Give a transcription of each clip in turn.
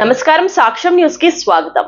నమస్కారం సాక్ష్యం న్యూస్కి స్వాగతం.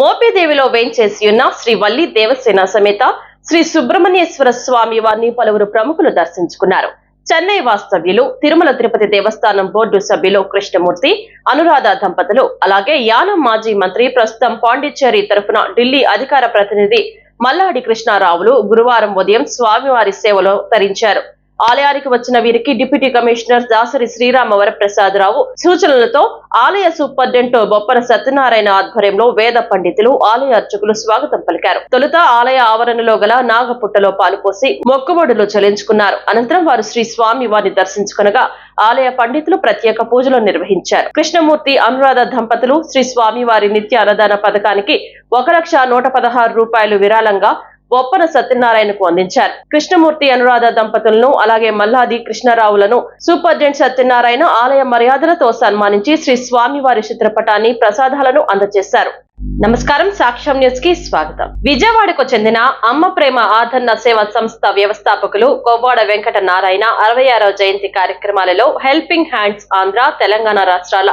మోపిదేవిలో వేంచేసి ఉన్న శ్రీ వల్లి దేవసేన సమేత శ్రీ సుబ్రహ్మణ్యేశ్వర స్వామి వారిని పలువురు ప్రముఖులు దర్శించుకున్నారు. చెన్నై వాస్తవ్యులు తిరుమల తిరుపతి దేవస్థానం బోర్డు సభ్యులు కృష్ణమూర్తి అనురాధ దంపతులు అలాగే యానం మాజీ మంత్రి ప్రస్తుతం పాండిచ్చేరి తరఫున ఢిల్లీ అధికార ప్రతినిధి మల్లాడి కృష్ణారావులు గురువారం ఉదయం స్వామివారి సేవలో తరించారు. ఆలయానికి వచ్చిన వీరికి డిప్యూటీ కమిషనర్ దాసరి శ్రీరామ వరప్రసాదరావు సూచనలతో ఆలయ సూపర్డెంట్ బొప్పన సత్యనారాయణ ఆధ్వర్యంలో వేద పండితులు ఆలయ అర్చకులు స్వాగతం పలికారు. తొలుత ఆలయ ఆవరణలో గల నాగపుట్టలో పాలు పోసి మొక్కుబడులు చెల్లించుకున్నారు. అనంతరం వారు శ్రీ స్వామి వారిని దర్శించుకునగా ఆలయ పండితులు ప్రత్యేక పూజలు నిర్వహించారు. కృష్ణమూర్తి అనురాధ దంపతులు శ్రీ స్వామి వారి నిత్య అన్నదాన పథకానికి ఒక లక్ష నూట పదహారు రూపాయలు విరాళంగా బొప్పన సత్యనారాయణకు అందించారు. కృష్ణమూర్తి అనురాధ దంపతులను అలాగే మల్లాది కృష్ణారావులను సూపర్డెంట్ సత్యనారాయణ ఆలయ మర్యాదలతో సన్మానించి శ్రీ స్వామివారి చిత్రపటాన్ని ప్రసాదాలను అందజేశారు. నమస్కారం సాక్ష్యం న్యూస్కి స్వాగతం. విజయవాడకు చెందిన అమ్మ ప్రేమ ఆదరణ సేవా సంస్థ వ్యవస్థాపకులు కొవ్వాడ వెంకట నారాయణ అరవై ఆరవ జయంతి కార్యక్రమాలలో హెల్పింగ్ హ్యాండ్స్ ఆంధ్ర తెలంగాణ రాష్ట్రాల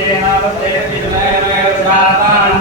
కవాయ వర్ధయేన వర్ధయతి జనయన సాతాన్